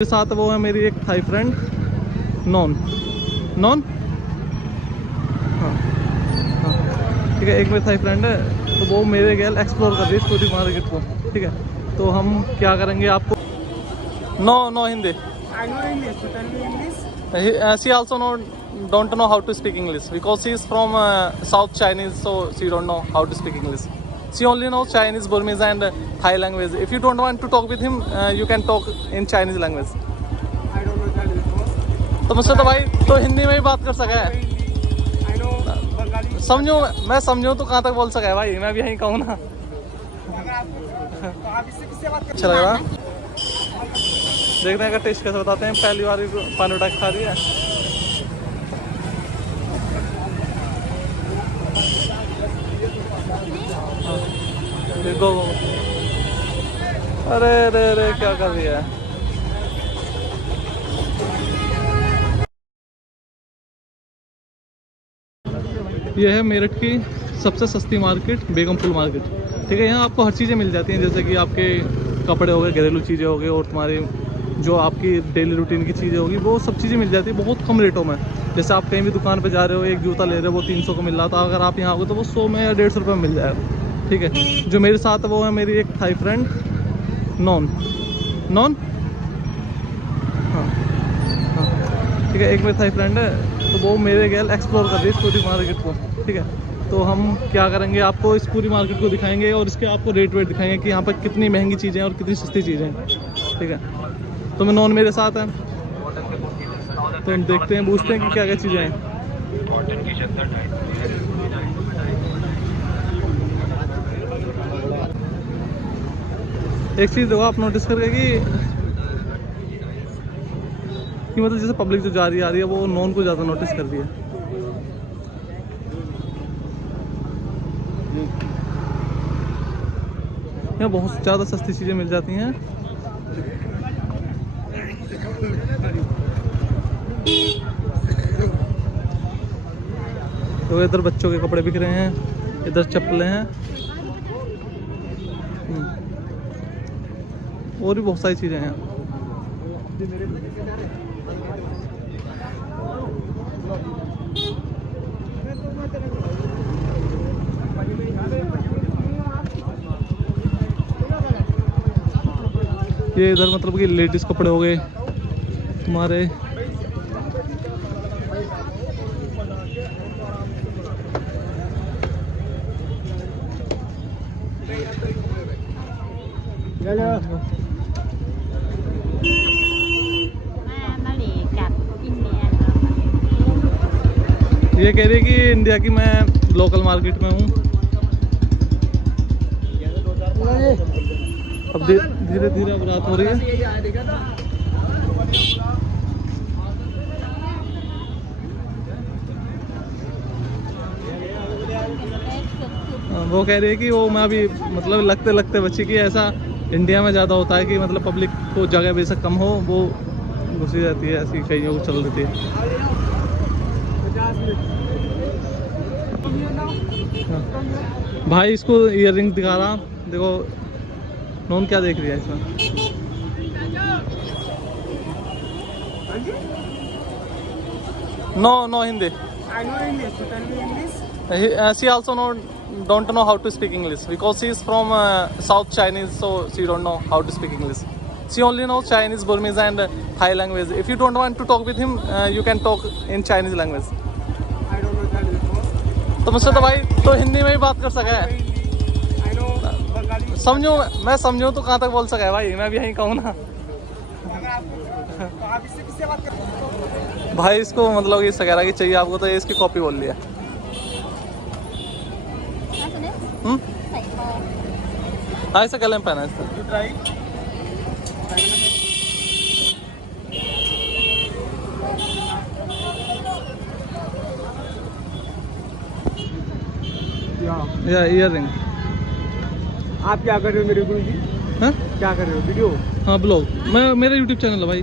मेरे साथ वो है मेरी एक थाई फ्रेंड नॉन नॉन हाँ हाँ ठीक है। एक मेरी थाई फ्रेंड है तो वो मेरे गैल एक्सप्लोर कर रही है पूरी मार्केट को। ठीक है, तो हम क्या करेंगे आपको no no Hindi I know English. You tell me English. she also don't know how to speak English because she is from South Chinese, so she don't know how to speak English. She only knows Chinese, Burmese and Thai language. If you don't want to talk with him, you can talk in Chinese language. I don't know Chinese. तो मुझसे तो भाई तो हिंदी में ही बात कर सका है। I know Bengali. समझो मैं समझूं तो कहाँ तक बोल सका है भाई, मैं भी यहीं कहूँ ना। अगर आपको तो आप इससे किससे बात अच्छा लग रहा, देखने का टेस्ट कैसे बताते हैं। पहली बार पानी उठा के खा रही है। गो गो, अरे अरे अरे क्या कर रही है। यह है मेरठ की सबसे सस्ती मार्केट, बेगमपुर मार्केट। ठीक है, यहाँ आपको हर चीज़ें मिल जाती हैं, जैसे कि आपके कपड़े हो गए, घरेलू चीज़ें हो गई और तुम्हारी जो आपकी डेली रूटीन की चीज़ें होगी वो सब चीज़ें मिल जाती है बहुत कम रेटों में। जैसे आप कहीं भी दुकान पे जा रहे हो, एक जूता ले रहे हो वो 300 को मिल रहा था, अगर आप यहाँ आओगे तो वो 100 में या 150 रुपये में मिल जाएगा। ठीक है, जो मेरे साथ है वो है मेरी एक थाई फ्रेंड नॉन नॉन हाँ हाँ ठीक है। एक मेरी थाई फ्रेंड है तो वो मेरे गैल एक्सप्लोर कर रही है पूरी मार्केट को। ठीक है, तो हम क्या करेंगे आपको इस पूरी मार्केट को दिखाएंगे और इसके आपको रेट वेट दिखाएंगे कि यहाँ पर कितनी महंगी चीज़ें हैं और कितनी सस्ती चीज़ें हैं। ठीक है, तो मैं नॉन मेरे साथ है तो हम देखते हैं, पूछते हैं कि क्या क्या चीज़ें हैं। एक चीज़ देखो आप नोटिस करके कि मतलब जैसे पब्लिक जो जा रही आ रही है वो नॉन को ज़्यादा नोटिस कर रही है। यहाँ बहुत ज़्यादा सस्ती चीज़ें मिल जाती हैं। तो इधर बच्चों के कपड़े बिक रहे हैं, इधर चप्पलें हैं और भी बहुत सारी चीज़ें हैं। ये इधर मतलब कि लेडीज कपड़े हो गए तुम्हारे, ये कह रही है कि इंडिया की मैं लोकल मार्केट में हूँ। अब धीरे धीरे अब रात हो रही है। वो कह रही है कि वो मैं अभी मतलब लगते लगते बच्ची की ऐसा इंडिया में ज़्यादा होता है कि मतलब पब्लिक को जगह बेशक कम हो वो घुसी जाती है, ऐसी कहीं को चल देती है। हाँ। भाई इसको ईयर रिंग दिखा रहा, देखो नॉन क्या देख रही है इसमें। No no Hindi I know English. You tell me English. she also don't know how to speak English because she is from South Chinese, so she don't know how to speak English. She only knows Chinese, Burmese and Thai language. If you don't want to talk with him, you can talk in Chinese language. I don't know Chinese. तो मुझसे तो भाई तो हिंदी में ही बात कर सका है। I know Bengali. समझो मैं समझूं तो कहाँ तक बोल सका है भाई, मैं भी यहीं कहूँ ना। अगर आपको तो आप इससे किससे बात करते हो? भाई इसको मतलब ये सगैरा की चाहिए आपको तो ये इसकी कॉपी बोल लिया। हाँ ऐसा कलम पहना है इसका। You try. या ईयर रिंग। आप क्या कर रहे हो मेरे गुरु जी? हाँ क्या कर रहे हो? वीडियो? हाँ ब्लॉग, मैं मेरा यूट्यूब चैनल है भाई।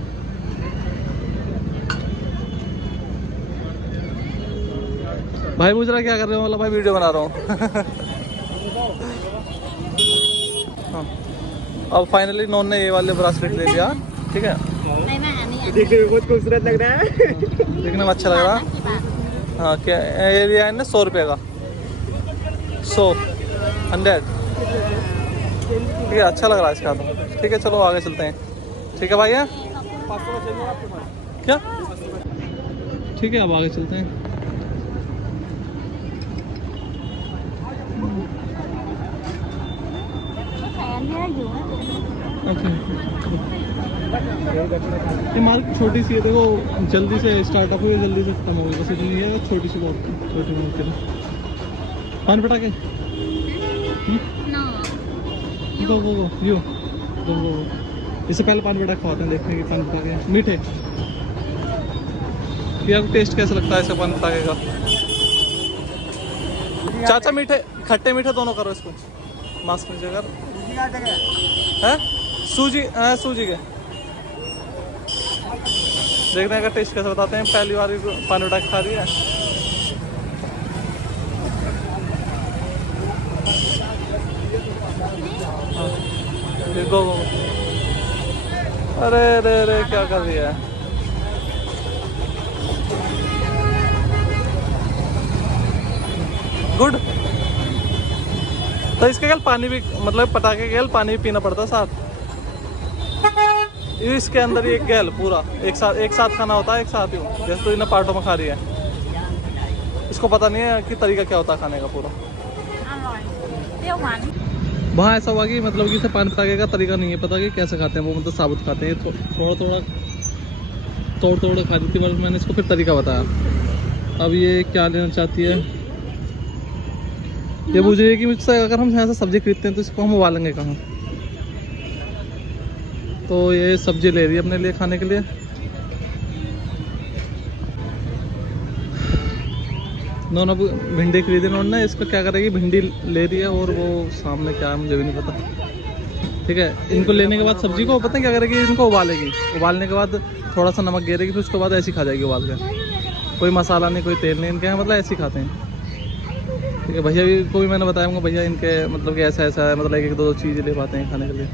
भाई पूछ रहा क्या कर रहे हो, मतलब भाई वीडियो बना रहा हूँ। हाँ, अब फाइनली नॉन ने ये वाले ब्रासलेट ले लिया। ठीक है, नहीं मैं नहीं देखने में बहुत खूबसूरत लग रहा है। देखने में अच्छा लग रहा है। हाँ क्या ये लिया है ना 100 रुपये का 100 100 ठीक है अच्छा लग रहा है इसका तो ठीक है चलो आगे चलते हैं ठीक है भैया क्या ठीक है अब आगे चलते हैं ओके ये मार्केट छोटी सी है देखो जल्दी से स्टार्टअप हुई जल्दी से खत्म होगी बस इतनी है छोटी सी बहुत छोटी मार्केट पान पटाखे गो इससे पहले पान पटाखे खाते हैं देखने की पान पटाखे मीठे ये आपको टेस्ट कैसा लगता है इसका पान पटाखे का चाचा मीठे खट्टे मीठे दोनों करो इसको मास्क में जगह है सूजी सूजी के देखने का टेस्ट कैसा बताते हैं पहली बार पान पटाखे खा रही है गो अरे अरे अरे क्या कर रही है गुड तो इसके गल पानी भी मतलब पटाखे के गल पानी भी पीना पड़ता है साथ इसके अंदर ही एक गैल पूरा एक साथ खाना होता है एक साथ ही जैसे तो इन्हें पार्टों में खा रही है इसको पता नहीं है कि तरीका क्या होता है खाने का पूरा वहाँ ऐसा हुआ कि मतलब कि इसे पान पटाखे का तरीका नहीं है पता कि कैसे खाते हैं वो मतलब साबुत खाते हैं तोड़ खा दी थी पर मैंने इसको फिर तरीका बताया अब ये क्या लेना चाहती है ये पूछ रही है कि मुझसे अगर हम यहाँ से सब्जी खरीदते हैं तो इसको हम उबालेंगे कहाँ तो ये सब्जी ले रही है अपने लिए खाने के लिए दोनों भिंडी खरीदी इन्होंने ना इसका क्या करेगी भिंडी ले रही है और वो सामने क्या है मुझे भी नहीं पता ठीक है इनको लेने के बाद सब्जी को पता है क्या करेगी इनको उबालेगी उबालने के बाद थोड़ा सा नमक गिरेगी फिर उसके बाद ऐसी खा जाएगी उबाल के कोई मसाला नहीं कोई तेल नहीं इनके यहाँ मतलब ऐसे ही खाते हैं ठीक है भैया भी को भी मैंने बताया उनको भैया इनके मतलब कि ऐसा ऐसा है मतलब एक दो चीज़ ले पाते हैं खाने के लिए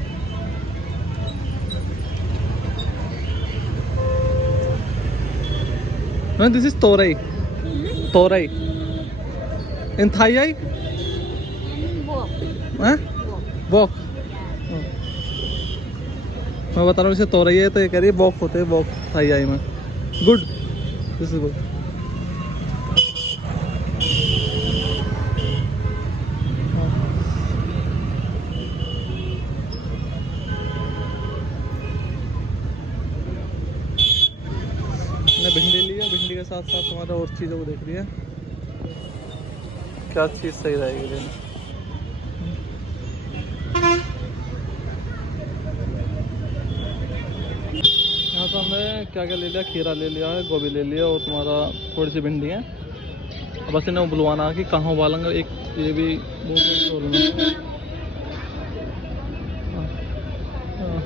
दिस इज तोरई इन थाई आई बॉक मैं बता रहा हूँ इसे तोरई है तो ये कह रही है बॉक होते हैं बॉक थाई आई में गुड दिस इज गुड भिंडी लिया भिंडी के साथ साथ हमारा और चीज़ों को देख लिया क्या चीज़ सही रहेगी लेना यहाँ पर हमने क्या क्या ले लिया खीरा ले लिया है गोभी ले लिया और तुम्हारा थोड़ी सी भिंडी है बस इन्हें बुलवाना कि कहाँ उबालेंगे एक ये भी बहुत बड़ी प्रॉब्लम है